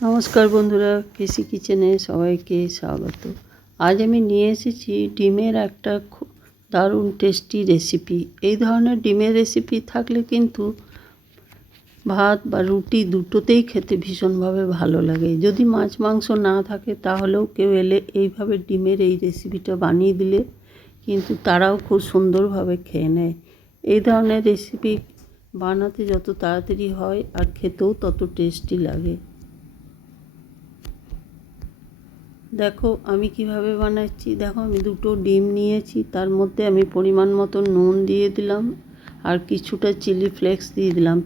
নমস্কার বন্ধুরা, কৃষি কিচেনে সবাইকে স্বাগত। আজ আমি নিয়ে এসেছি ডিমের একটা দারুণ টেস্টি রেসিপি। এই ধরনের ডিমের রেসিপি থাকলে কিন্তু ভাত বা রুটি দুটোতেই খেতে ভীষণভাবে ভালো লাগে। যদি মাছ মাংস না থাকে তাহলেও কেউ এলে এইভাবে ডিমের এই রেসিপিটা বানিয়ে দিলে কিন্তু তারাও খুব সুন্দরভাবে খেয়ে নেয়। এই ধরনের রেসিপি বানাতে যত তাড়াতাড়ি হয় আর খেতেও তত টেস্টি লাগে। দেখো আমি কিভাবে বানাচ্ছি। দেখো আমি দুটো ডিম নিয়েছি, তার মধ্যে আমি পরিমাণ মতো নুন দিয়ে দিলাম আর কিছুটা চিলি ফ্লেক্স দিয়ে দিলাম।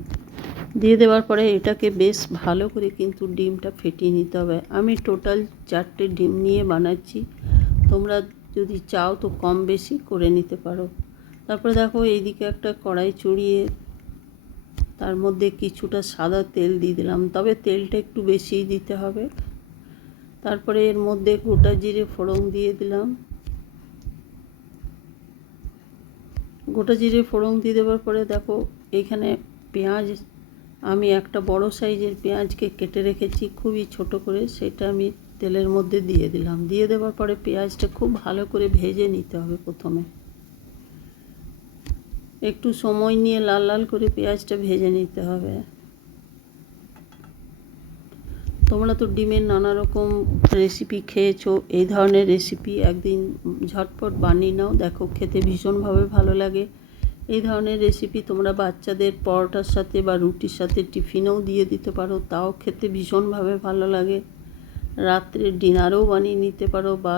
দিয়ে দেওয়ার পরে এটাকে বেশ ভালো করে কিন্তু ডিমটা ফেটিয়ে নিতে হবে। আমি টোটাল 4টে ডিম নিয়ে বানাচ্ছি, তোমরা যদি চাও তো কম বেশি করে নিতে পারো। তারপরে দেখো এইদিকে একটা কড়াই চড়িয়ে তার মধ্যে কিছুটা সাদা তেল দিয়ে দিলাম, তবে তেলটা একটু বেশিই দিতে হবে। তারপরে এর মধ্যে গোটা জিরে ফোড়ন দিয়ে দিলাম। গোটা জিরে ফোড়ন দিয়ে দেওয়ার পরে দেখো এখানে পেঁয়াজ, আমি একটা বড় সাইজের পেঁয়াজকে কেটে রেখেছি খুবই ছোট করে, সেটা আমি তেলের মধ্যে দিয়ে দিলাম। দিয়ে দেওয়ার পরে পেঁয়াজটা খুব ভালো করে ভেজে নিতে হবে। প্রথমে একটু সময় নিয়ে লাল লাল করে পেঁয়াজটা ভেজে নিতে হবে। তোমরা তো ডিমের নানা রকম রেসিপি খেয়েছো, এই ধরনের রেসিপি একদিন ঝটপট বানিয়ে নাও, দেখো খেতে ভীষণভাবে ভালো লাগে। এই ধরনের রেসিপি তোমরা বাচ্চাদের পরোটার সাথে বা রুটির সাথে টিফিনেও দিয়ে দিতে পারো, তাও খেতে ভীষণভাবে ভালো লাগে। রাত্রে ডিনারেও বানিয়ে নিতে পারো বা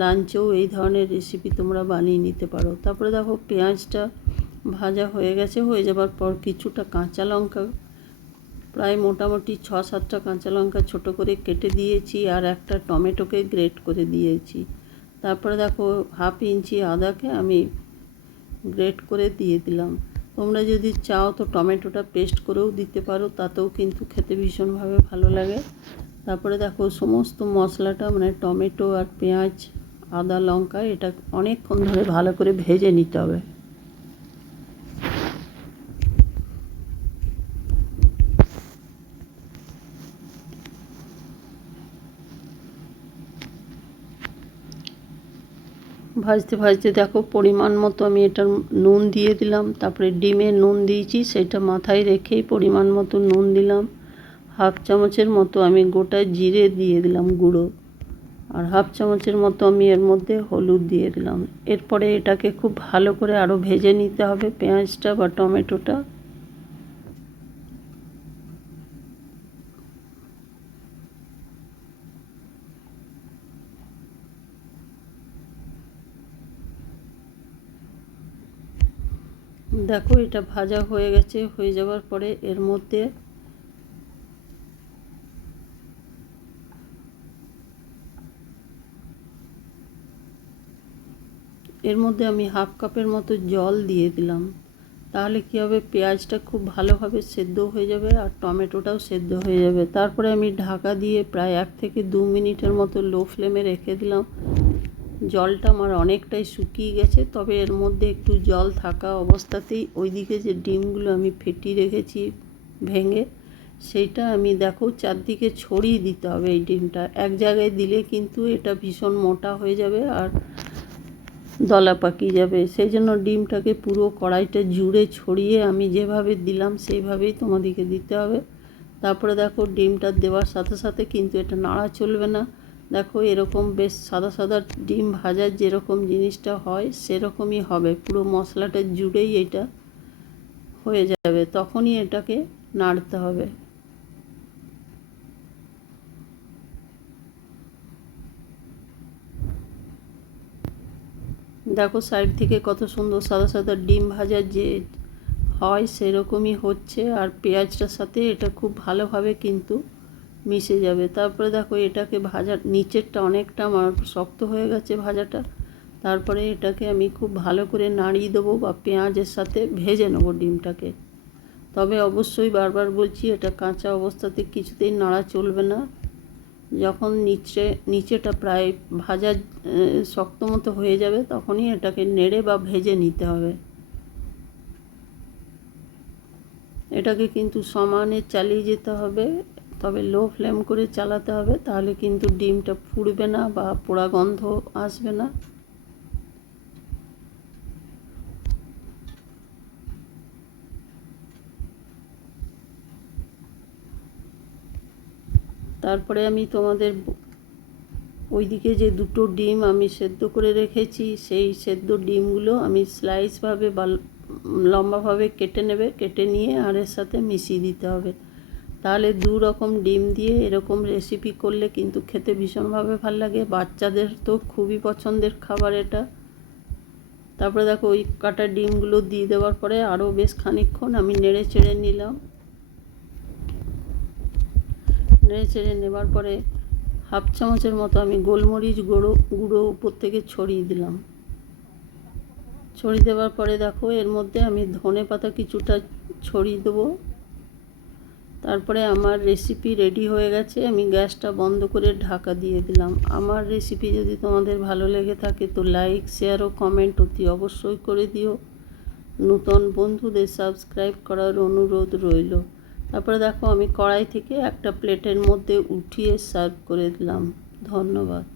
লাঞ্চেও এই ধরনের রেসিপি তোমরা বানিয়ে নিতে পারো। তারপরে দেখো পেঁয়াজটা ভাজা হয়ে গেছে, হয়ে যাবার পর কিছুটা কাঁচা লঙ্কা, প্রায় মোটামুটি 6-7টা কাঁচা লঙ্কা ছোটো করে কেটে দিয়েছি আর একটা টমেটোকে গ্রেট করে দিয়েছি। তারপরে দেখো 1/2 ইঞ্চি আদাকে আমি গ্রেট করে দিয়ে দিলাম। তোমরা যদি চাও তো টমেটোটা পেস্ট করেও দিতে পারো, তাতেও কিন্তু খেতে ভীষণভাবে ভালো লাগে। তারপরে দেখো সমস্ত মশলাটা মানে টমেটো আর পেঁয়াজ আদা লঙ্কা এটা অনেকক্ষণ ধরে ভালো করে ভেজে নিতে হবে। ভাজতে ভাজতে দেখো পরিমাণ মতো আমি এটার নুন দিয়ে দিলাম। তারপরে ডিমে নুন দিয়েছি সেটা মাথায় রেখেই পরিমাণ মতো নুন দিলাম। 1/2 চামচের মতো আমি গোটা জিরে দিয়ে দিলাম গুঁড়ো, আর 1/2 চামচের মতো আমি এর মধ্যে হলুদ দিয়ে দিলাম। এরপরে এটাকে খুব ভালো করে আরও ভেজে নিতে হবে পেঁয়াজটা বা টমেটোটা। দেখো এটা ভাজা হয়ে গেছে, হয়ে যাওয়ার পরে এর মধ্যে আমি 1/2 কাপের মতো জল দিয়ে দিলাম। তাহলে কী হবে, পেঁয়াজটা খুব ভালোভাবে সেদ্ধ হয়ে যাবে আর টমেটোটাও সেদ্ধ হয়ে যাবে। তারপরে আমি ঢাকা দিয়ে প্রায় 1 থেকে 2 মিনিটের মতো লো ফ্লেমে রেখে দিলাম। জলটা আমার অনেকটাই শুকিয়ে গেছে, তবে এর মধ্যে একটু জল থাকা অবস্থাতেই ওইদিকে যে ডিমগুলো আমি ফেটিয়ে রেখেছি ভেঙে, সেইটা আমি দেখো চারদিকে ছড়িয়ে দিতে হবে। এই ডিমটা এক জায়গায় দিলে কিন্তু এটা ভীষণ মোটা হয়ে যাবে আর দলা পাকিয়ে যাবে, সেই জন্য ডিমটাকে পুরো কড়াইটা জুড়ে ছড়িয়ে আমি যেভাবে দিলাম সেইভাবেই তোমাদেরকে দিতে হবে। তারপরে দেখো ডিমটা দেওয়ার সাথে সাথে কিন্তু এটা নাড়া চলবে না। দেখো এরকম বেশ সাদা সাদা ডিম ভাজার যেরকম জিনিসটা হয় সেরকমই হবে, পুরো মশলাটা জুড়েই এটা হয়ে যাবে, তখনই এটাকে নাড়তে হবে। দেখো সাইড থেকে কত সুন্দর সাদা সাদা ডিম ভাজার যে হয় সেরকমই হচ্ছে, আর পেঁয়াজটার সাথে এটা খুব ভালোভাবে কিন্তু মিশে যাবে। তারপরে দেখো এটাকে ভাজা নিচেরটা অনেকটা আমার শক্ত হয়ে গেছে ভাজাটা, তারপরে এটাকে আমি খুব ভালো করে নাড়িয়ে দেবো বা পেঁয়াজের সাথে ভেজে নেবো ডিমটাকে। তবে অবশ্যই বারবার বলছি এটা কাঁচা অবস্থাতে কিছুতেই নাড়া চলবে না। যখন নিচেটা প্রায় ভাজা শক্ত মতো হয়ে যাবে তখনই এটাকে নেড়ে বা ভেজে নিতে হবে। এটাকে কিন্তু সমানে চালিয়ে যেতে হবে, তবে লো ফ্লেম করে চালাতে হবে, তাহলে কিন্তু ডিমটা পুড়বে না বা পোড়া গন্ধ আসবে না। তারপরে আমি তোমাদের ওইদিকে যে দুটো ডিম আমি সেদ্ধ করে রেখেছি, সেই সেদ্ধ ডিমগুলো আমি স্লাইসভাবে বা লম্বাভাবে কেটে নেবে, কেটে নিয়ে আর এর সাথে মিশিয়ে দিতে হবে। তাহলে দু রকম ডিম দিয়ে এরকম রেসিপি করলে কিন্তু খেতে ভীষণভাবে ভালো লাগে, বাচ্চাদের তো খুবই পছন্দের খাবার এটা। তারপরে দেখো ওই কাটা ডিমগুলো দিয়ে দেওয়ার পরে আরও বেশ খানিকক্ষণ আমি নেড়ে চেড়ে নিলাম। নেড়ে চেড়ে নেবার পরে হাফ চামচের মতো আমি গোলমরিচ গুঁড়ো উপর থেকে ছড়িয়ে দিলাম। ছড়িয়ে দেওয়ার পরে দেখো এর মধ্যে আমি ধনে পাতা কিছুটা ছড়িয়ে দেবো। তারপরে আমার রেসিপি রেডি হয়ে গেছে, আমি গ্যাসটা বন্ধ করে ঢাকা দিয়ে দিলাম। আমার রেসিপি যদি তোমাদের ভালো লেগে থাকে তো লাইক, শেয়ার ও কমেন্ট অতি অবশ্যই করে দিও। নতুন বন্ধুদের সাবস্ক্রাইব করার অনুরোধ রইল। তারপরে দেখো আমি কড়াই থেকে একটা প্লেটের মধ্যে উঠিয়ে সার্ভ করে দিলাম। ধন্যবাদ।